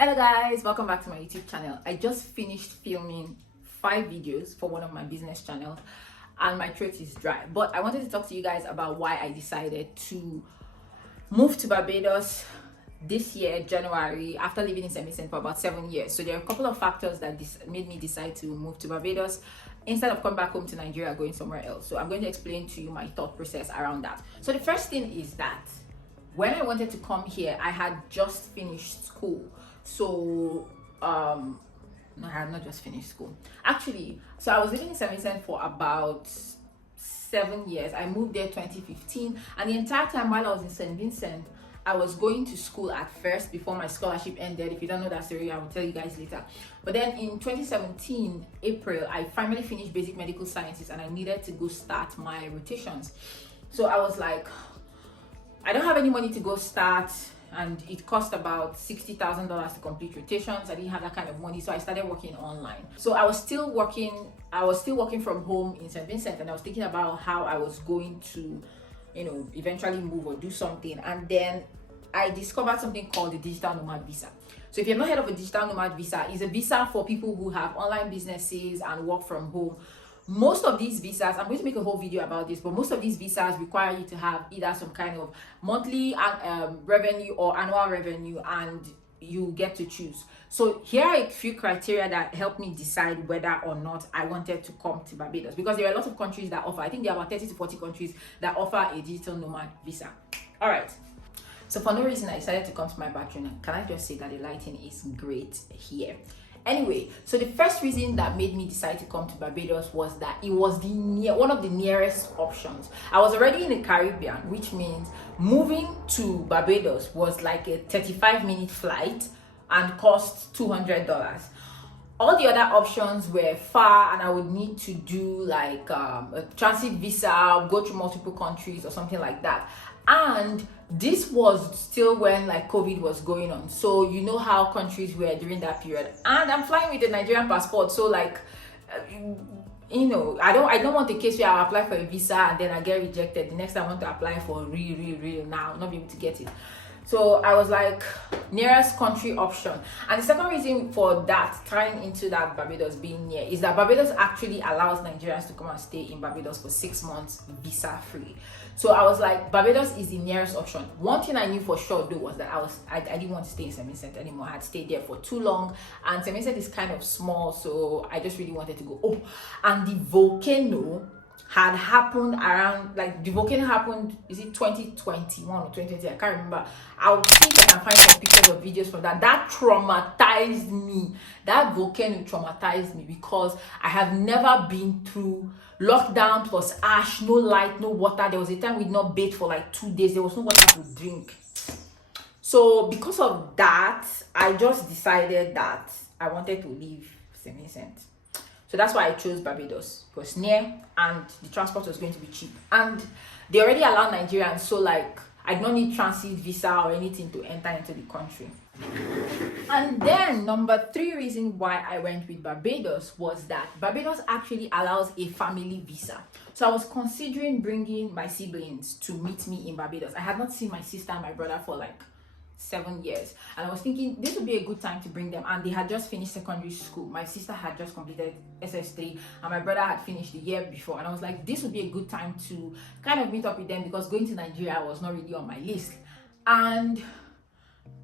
Hello guys, welcome back to my YouTube channel. I just finished filming 5 videos for one of my business channels and my throat is dry, but I wanted to talk to you guys about why I decided to move to Barbados this year, January, after living in Saint Vincent for about 7 years. So there are a couple of factors that made me decide to move to Barbados instead of coming back home to Nigeria, going somewhere else. So I'm going to explain to you my thought process around that. So the first thing is that when I wanted to come here, I had just finished school. So no, I had not just finished school actually. So I was living in Saint Vincent for about 7 years. I moved there 2015, and the entire time while I was in Saint Vincent, I was going to school at first before my scholarship ended. If you don't know that story, I will tell you guys later. But then in 2017 April, I finally finished basic medical sciences and I needed to go start my rotations. So I was like, I don't have any money to go start, and it cost about $60,000 to complete rotations. I didn't have that kind of money, so I started working online. So I was still working from home in Saint Vincent, and I was thinking about how I was going to, eventually move or do something. And then I discovered something called the digital nomad visa. So if you've not heard of a digital nomad visa, it's a visa for people who have online businesses and work from home. Most of these visas, I'm going to make a whole video about this, but most of these visas require you to have either some kind of monthly revenue or annual revenue, and you get to choose. So here are a few criteria that helped me decide whether or not I wanted to come to Barbados, because there are a lot of countries that offer, I think there are about 30 to 40 countries that offer a digital nomad visa. All right. So for no reason, I decided to come to my bathroom. Can I just say that the lighting is great here? Anyway, so the first reason that made me decide to come to Barbados was that it was one of the nearest options. I was already in the Caribbean, which means moving to Barbados was like a 35-minute flight and cost $200. All the other options were far, and I would need to do like a transit visa, go through multiple countries or something like that. And this was still when like COVID was going on, so you know how countries were during that period. And I'm flying with a Nigerian passport, so like I don't want the case where I apply for a visa and then I get rejected. The next time I want to apply for real now, not be able to get it. So I was like, nearest country option. And the second reason for that, tying into that Barbados being near, is that Barbados actually allows Nigerians to come and stay in Barbados for 6 months visa free. So I was like, Barbados is the nearest option. One thing I knew for sure though was that I didn't want to stay in Saint Vincent anymore. I had stayed there for too long, and Saint Vincent is kind of small, so I just really wanted to go. Oh, and the volcano had happened around, like the volcano happened, is it 2021 or 2020? I can't remember. I'll think I can find some pictures or videos from that. That traumatized me. That volcano traumatized me because I have never been through lockdown plus ash, no light, no water. There was a time we did not bathe for like 2 days. There was no water to drink. So because of that, I just decided that I wanted to leave Saint Vincent. So that's why I chose Barbados. It was near and the transport was going to be cheap. And they already allow Nigerians, so like I don't need transit visa or anything to enter into the country. And then number 3 reason why I went with Barbados was that Barbados actually allows a family visa. So I was considering bringing my siblings to meet me in Barbados. I had not seen my sister and my brother for like 7 years, and I was thinking this would be a good time to bring them, and they had just finished secondary school. My sister had just completed SS3 and my brother had finished the year before, and I was like, this would be a good time to kind of meet up with them because going to Nigeria was not really on my list. And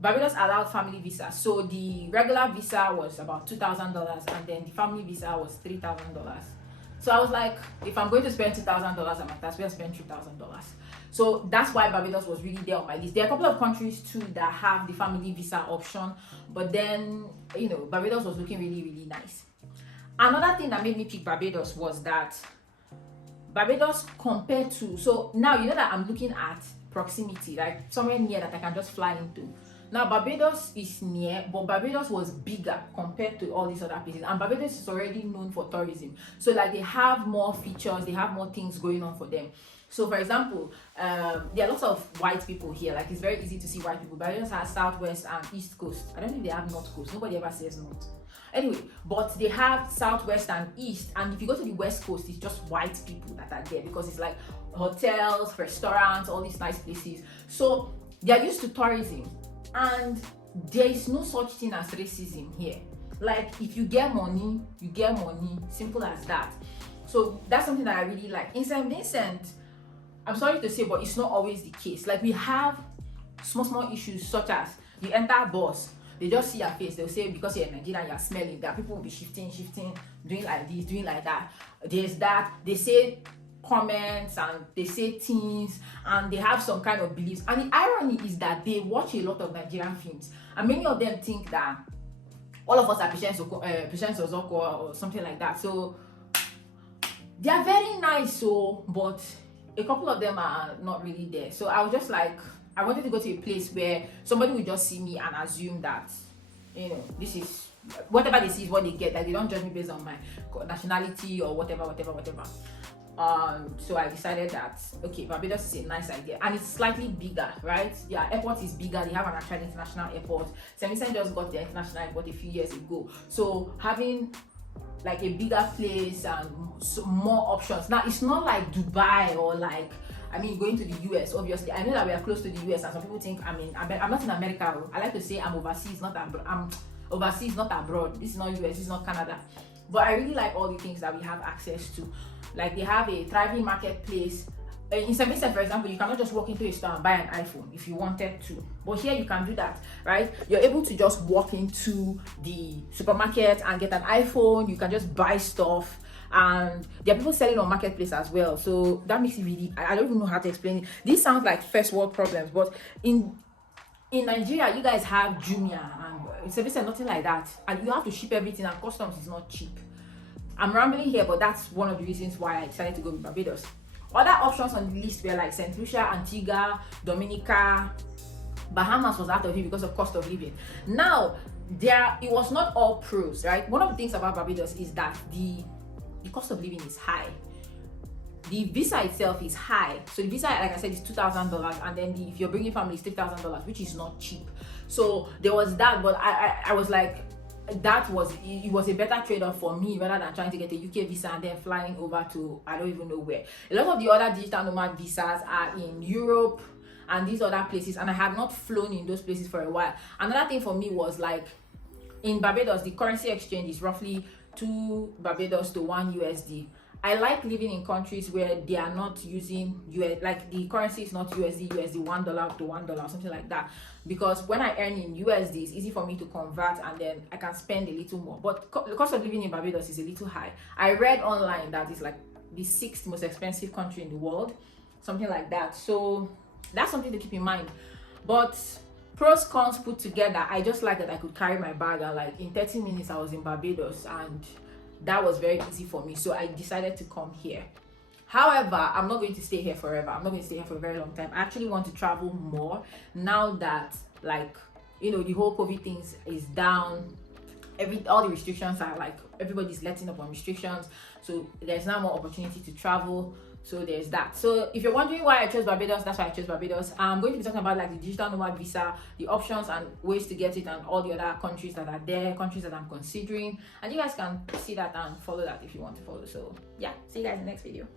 Barbados allowed family visa, so the regular visa was about $2,000 and then the family visa was $3,000. So I was like, if I'm going to spend $2,000, I might as well spend $3,000. So that's why Barbados was really there on my list. There are a couple of countries too that have the family visa option, but then Barbados was looking really nice. Another thing that made me pick Barbados was that Barbados compared to, so now you know that I'm looking at proximity, like somewhere near that I can just fly into. Now Barbados is near, but Barbados was bigger compared to all these other places, and Barbados is already known for tourism, so like they have more features, they have more things going on for them. So for example, there are lots of white people here. Like it's very easy to see white people. Barbados has southwest and east coast. I don't think they have north coast. Nobody ever says north. Anyway, but they have southwest and east, and if you go to the west coast, it's just white people that are there because it's like hotels, restaurants, all these nice places. So they are used to tourism. And there is no such thing as racism here. Like, if you get money, you get money, simple as that. So that's something that I really like. In Saint Vincent, I'm sorry to say, but it's not always the case. Like, we have small issues, such as you enter bus, they just see your face, they'll say because you're Nigerian, you're smelling, that people will be shifting, doing like this, doing like that. There's that. They say comments and they say things and they have some kind of beliefs. And the irony is that they watch a lot of Nigerian films, and many of them think that all of us are Patience Ozoko or something like that. So they are very nice, so, but a couple of them are not really there. So I was just like, I wanted to go to a place where somebody would just see me and assume that, you know, this is whatever they see is what they get. Like, they don't judge me based on my nationality or whatever. So I decided that, okay, Barbados is a nice idea, and it's slightly bigger, right? Yeah, airport is bigger. They have an actual international airport. Saint Vincent just got their international airport a few years ago. So having like a bigger place and more options. Now, it's not like Dubai or like, I mean, going to the US, obviously. I know that we are close to the US, and some people think, I mean, I'm not in America. I like to say I'm overseas, I'm overseas, not abroad. This is not US, this is not Canada. But I really like all the things that we have access to. Like, they have a thriving marketplace. In Saint Vincent, for example, you cannot just walk into a store and buy an iPhone if you wanted to. But here you can do that, right? You're able to just walk into the supermarket and get an iPhone. You can just buy stuff. And there are people selling on marketplace as well. So that makes it really, I don't even know how to explain it. This sounds like first world problems, but in Nigeria, you guys have Jumia, and in Saint Vincent, nothing like that. And you have to ship everything, and customs is not cheap. I'm rambling here, but that's one of the reasons why I decided to go with Barbados. Other options on the list were like St. Lucia, Antigua, Dominica. Bahamas was out of it because of cost of living. Now, it was not all pros, right? One of the things about Barbados is that the cost of living is high. The visa itself is high. So the visa, like I said, is $2,000, and then if you're bringing family, it's $3,000, which is not cheap. So there was that, but I was like, it was a better trade-off for me rather than trying to get a UK visa and then flying over to I don't even know where. A lot of the other digital nomad visas are in Europe and these other places, and I have not flown in those places for a while. Another thing for me was, like, in Barbados, the currency exchange is roughly 2 Barbados to 1 USD. I like living in countries where they are not using US, like the currency is not USD, $1 to $1, something like that. Because when I earn in USD, it's easy for me to convert and then I can spend a little more. But the cost of living in Barbados is a little high. I read online that it's like the 6th most expensive country in the world, something like that. So that's something to keep in mind. But pros, cons put together, I just like that I could carry my bag, and like in 30 minutes I was in Barbados, and that was very easy for me. So I decided to come here. However, I'm not going to stay here forever. I'm not going to stay here for a very long time. I actually want to travel more now that, like, you know, the whole COVID things is down. All the restrictions are, like, everybody's letting up on restrictions. So there's now more opportunity to travel. So there's that. So if you're wondering why I chose Barbados, that's why I chose Barbados. I'm going to be talking about like the digital nomad visa, the options and ways to get it, and all the other countries that are there, countries that I'm considering. And you guys can see that and follow that if you want to follow. So yeah, see you guys in the next video.